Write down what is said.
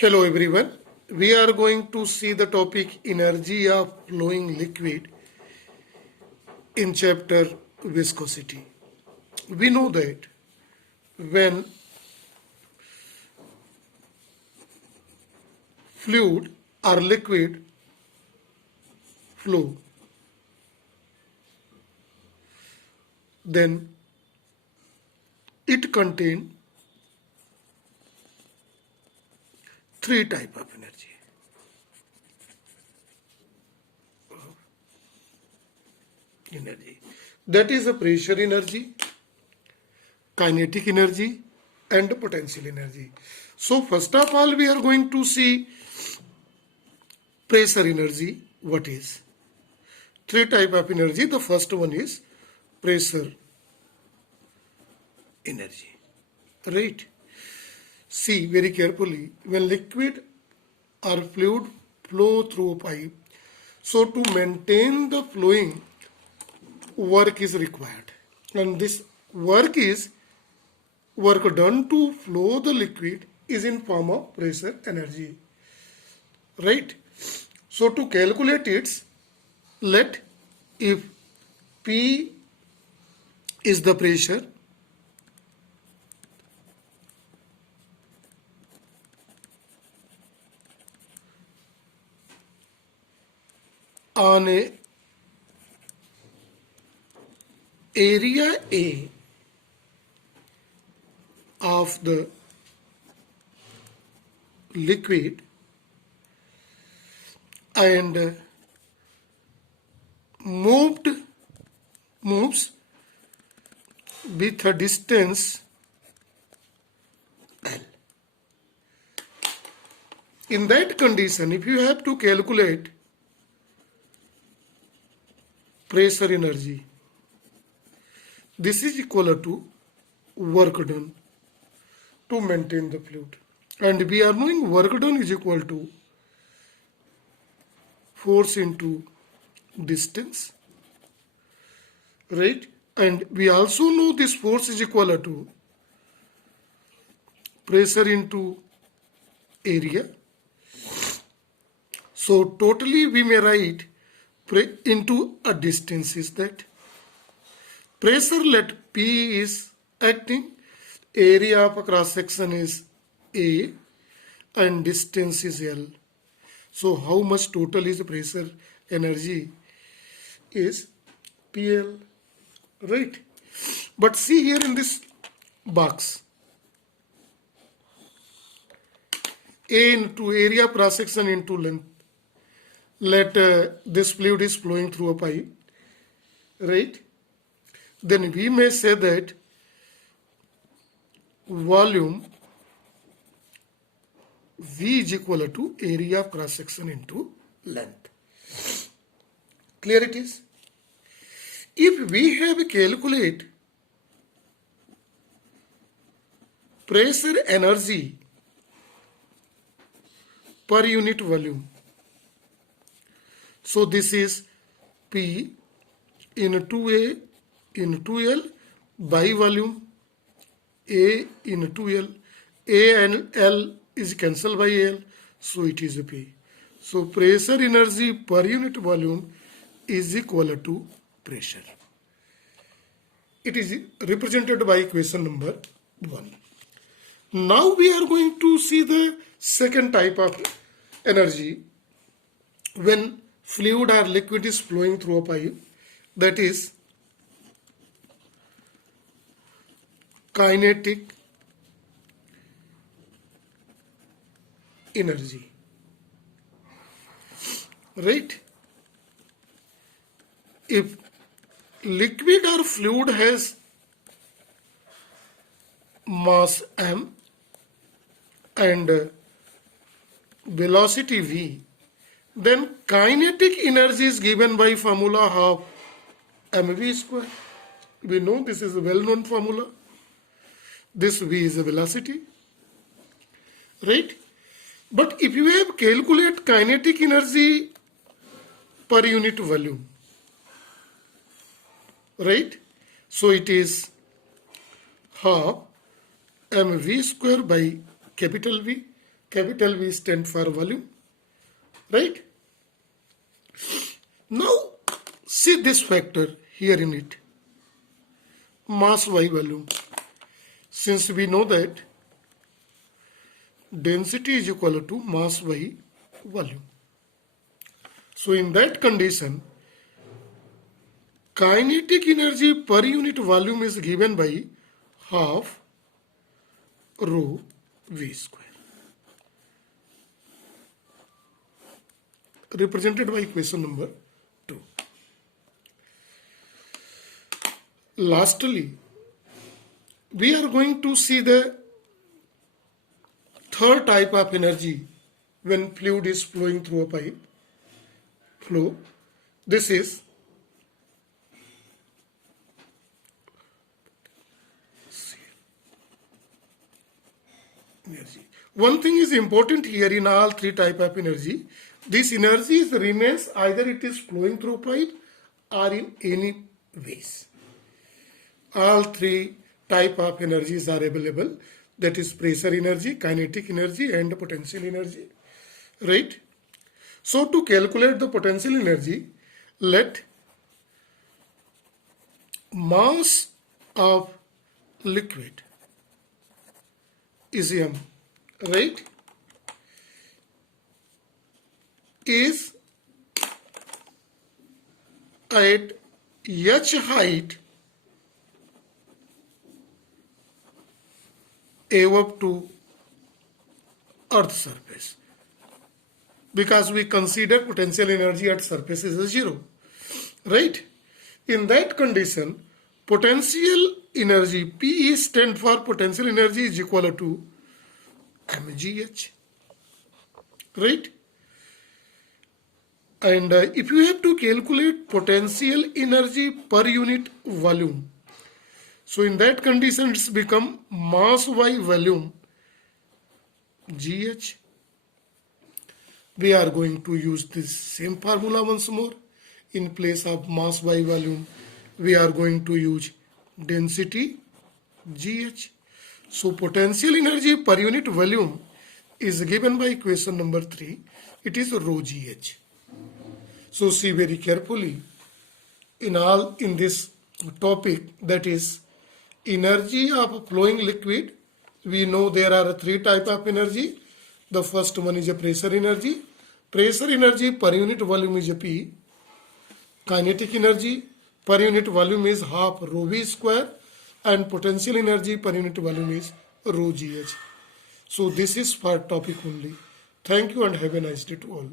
Hello everyone. We are going to see the topic energy of flowing liquid in chapter viscosity. We know that when fluid or liquid flow, then it contains three type of energy. That is the pressure energy, kinetic energy, and potential energy. So first of all, we are going to see pressure energy. What is? Three type of energy. The first one is pressure energy. Right? See very carefully. When liquid or fluid flow through a pipe, so to maintain the flowing, work is required. And this work done to flow the liquid is in form of pressure energy. Right? So to calculate it, let if P is the pressure on a area A of the liquid and moves with a distance L. In that condition, if you have to calculate pressure energy, this is equal to work done to maintain the fluid. And we are knowing work done is equal to force into distance. Right? And we also know this force is equal to pressure into area. So totally we may write into a distance is that pressure let P is acting, area of a cross section is A and distance is L. So how much total is the pressure energy is PL, right? But see here in this box, A into area of cross section into length. Let this fluid is flowing through a pipe, right? Then we may say that volume V is equal to area of cross section into length. Clear it is? If we have calculate pressure energy per unit volume, so this is P in 2A in 2L by volume, A in 2L, A and L is cancelled by L, so it is P. So pressure energy per unit volume is equal to pressure. It is represented by equation number 1. Now we are going to see the second type of energy when fluid or liquid is flowing through a pipe, that is kinetic energy. Right? If liquid or fluid has mass m and velocity v, then kinetic energy is given by formula of mv square. We know this is a well-known formula. This v is a velocity, right? But if you have calculate kinetic energy per unit volume, right? So it is half mv square by capital V capital V stand for volume, right? Now see this factor here in it, mass by volume. Since we know that density is equal to mass by volume, so in that condition kinetic energy per unit volume is given by half rho V square, represented by equation number 2. Lastly, we are going to see the third type of energy when fluid is flowing through a pipe flow. This is energy. One thing is important here in all three type of energy. This energy remains either it is flowing through pipe or in any ways. All three type of energies are available. That is pressure energy, kinetic energy and potential energy. Right? So to calculate the potential energy, let mass of liquid is m, right, is at h height above to earth surface, because we consider potential energy at surface is a 0, right? In that condition, potential energy P stand for potential energy is equal to mgh, right? And if you have to calculate potential energy per unit volume, so in that condition it's become mass by volume gh. We are going to use this same formula once more. In place of mass by volume, we are going to use density gh. So potential energy per unit volume is given by equation number 3. It is rho gh. So see very carefully in this topic, that is energy of a flowing liquid. We know there are three types of energy. The first one is a pressure energy. Pressure energy per unit volume is a P. Kinetic energy per unit volume is half rho V square, and potential energy per unit volume is rho gh. So this is for topic only. Thank you and have a nice day to all.